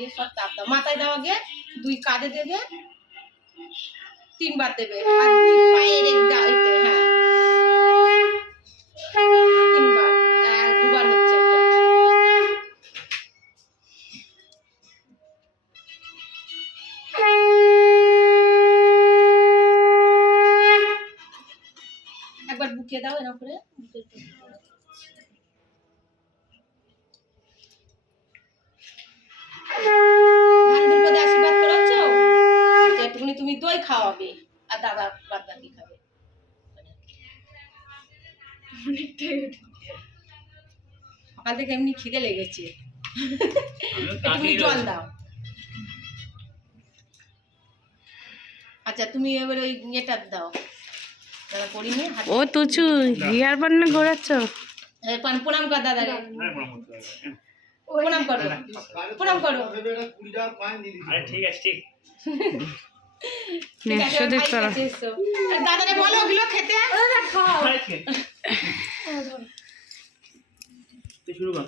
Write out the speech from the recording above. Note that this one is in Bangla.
দিয়ে সব তাপ দাও। মাথায় দাও আগে, 2 কাঁধে দেবে, 3 বার দেবে, আর 2 পায়ের হ্যাঁ 3 বার, 2 বার হচ্ছে এটা। একবার বুকে দাও এরকম করে, বুকের আশীর্বাদ করাচ্ছ, যেটুকুনি তুমি দই খাওয়াবে আর দাদা বাদ বাকি খাবে। সকাল থেকে এমনি খিদে লেগেছে, একটুখানি জল দাও। আচ্ছা তুমি এবার ওই এটা দাও, দাদা পড়িনি। ও তুচু হিয়ার বান্না ঘোরাচ্ছ। প্রণাম কর দাদা, প্রণাম করো, প্রণাম করো। আরে ঠিক আছে, ঠিক দাদারে বলো ওগুলো খেতে। শুরু কর।